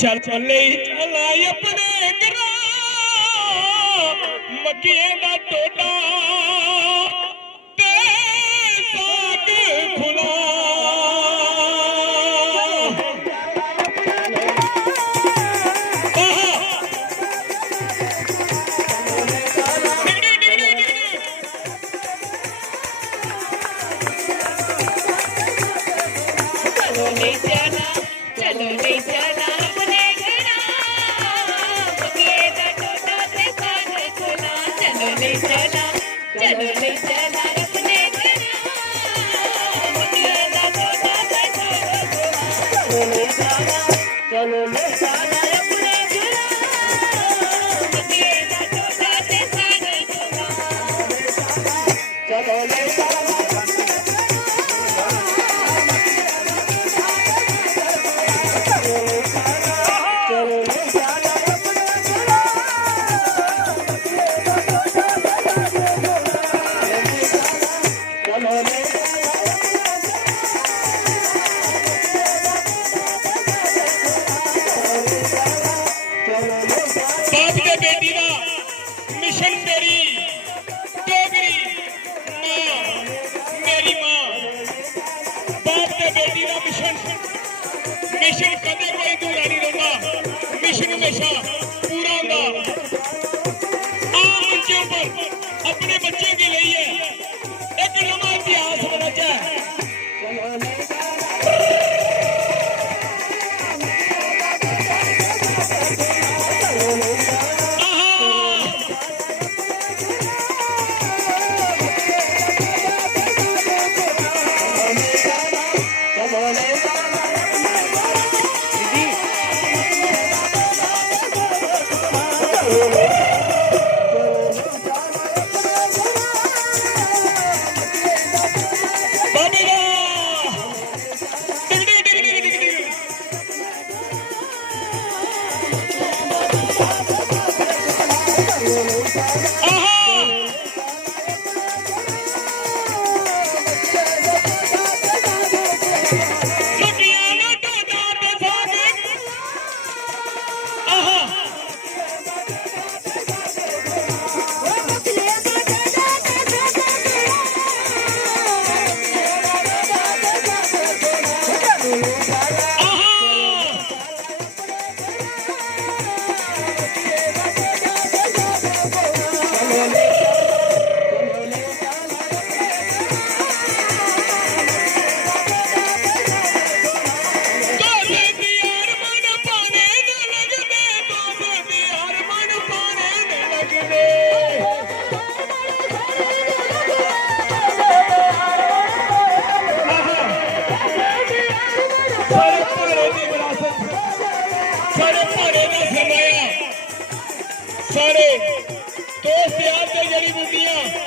चल चले चला अपने घरा मक्किए दा टोडा ते साग खुला चलो ले जाना अपने घरा मक्किए दा टोडा ते साग खुला चलो ले जाना अपने घरा मक्किए दा टोडा ते साग खुला चलो ले जाना अपने घरा मक्किए दा टोडा ते साग खुला चलो ले जाना बाप के बेटी का मिशन तेरी डोगरी मां मेरी मां बाप के बेटी का मिशन कदे कोई दूर नहीं रहता मिशन हमेशा पूरा होगा आम बच्चों पर अपने बच्चे के लिए एक नवा इतिहास बनना चाहिए सारे दोस्त यार से जड़ी बूटियां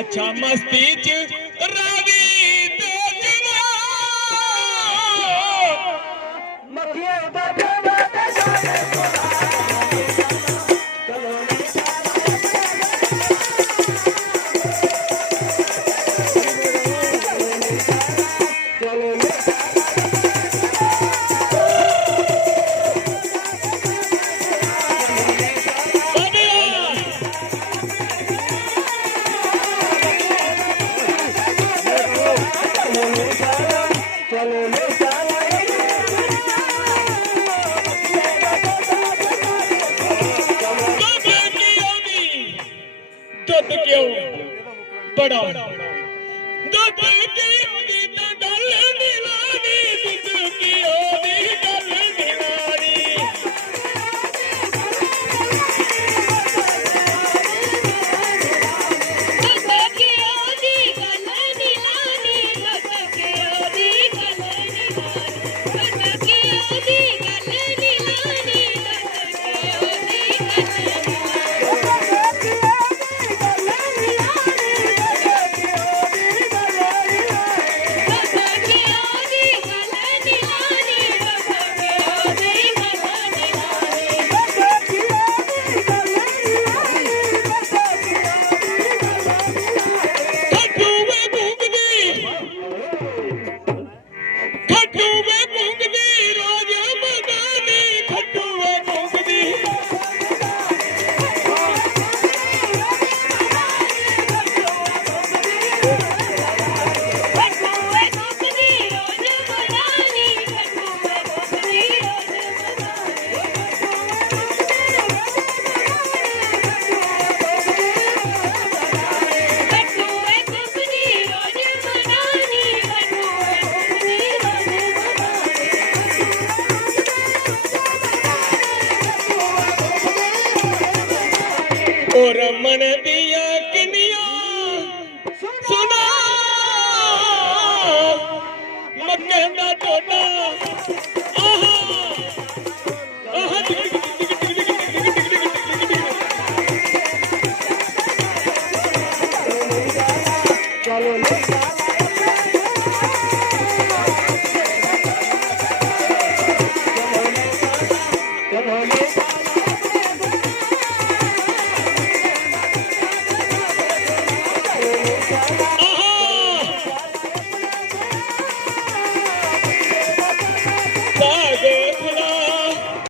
अच्छा मस्ती च रावी ते जना मक्खिए दा टोडा ते साग दुध क्यों बड़ा दुध की गल दिलानी दुध की गल दिलानी दुध की ਬਟੂਏ ਦੁੱਖਦੀ ਰੋਜ਼ ਮਨਾਨੀ ਬਟੂਏ ਦੁੱਖਦੀ ਰੋਜ਼ ਬਟੂਏ ਦੁੱਖਦੀ ਰੋਜ਼ ਮਨਾਨੀ ਬਟੂਏ ਦੁੱਖਦੀ ਰੋਜ਼ ਉਹ ਰਮਣ ਦੀਆਂ ਕਿੰਨੀਆਂ ਸੁਣਾ ਮੱਕੇ ਦਾ ਟੋਟਾ